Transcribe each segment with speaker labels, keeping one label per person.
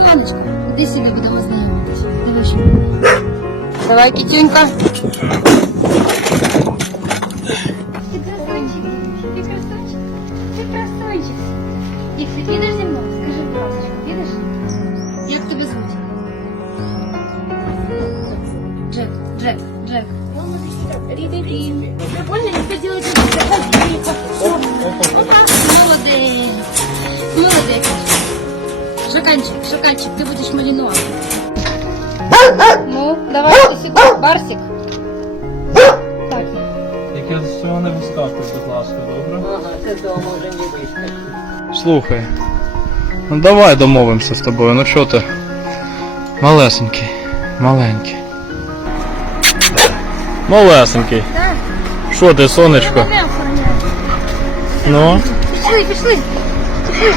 Speaker 1: Іди сюди, будемо знайомитися. Давай ще. Давай, кітюнька. Ти красавчик, ти красавчик, ти красавчик. Ік, підеш зі мною? Скажи, будь підеш? Як тебе звуть? Джек, Джек, Джек. Прикольно, Шаканчик, шаканчик, ты будешь малинуа. Ну, давай, Тусик, Барсик. Так.
Speaker 2: Яке з цього не вискакує, будь ласка, добре?
Speaker 3: Ага, це того може не вийти.
Speaker 2: Слухай. Ну давай домовимося з тобою, ну чого ти? Малесенький, маленький. Малесенький.
Speaker 1: Да.
Speaker 2: Що ти, сонечко? Ну?
Speaker 1: Пішли, пішли. Пішли.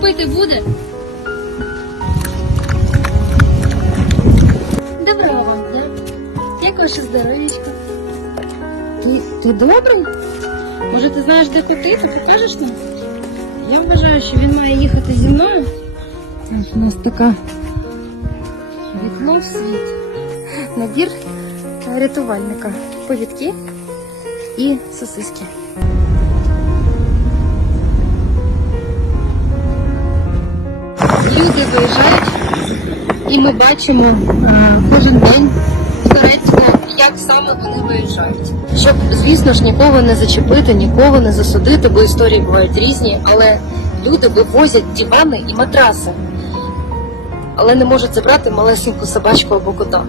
Speaker 1: Пити буде? Доброго вам, да? Як ваше здоров'ячко? Ти, ти добрий? Може, ти знаєш, де ти покажеш нам? Я вважаю, що він має їхати зі мною. У нас така вікно в світ. Набір рятувальника. Повідки і сосиски. Люди виїжджають, і ми бачимо е, кожен день Туреччини, як саме вони виїжджають. Щоб, звісно ж, нікого не зачепити, нікого не засудити, бо історії бувають різні, але люди вивозять дивани і матраси, але не можуть забрати малесеньку собачку або кота.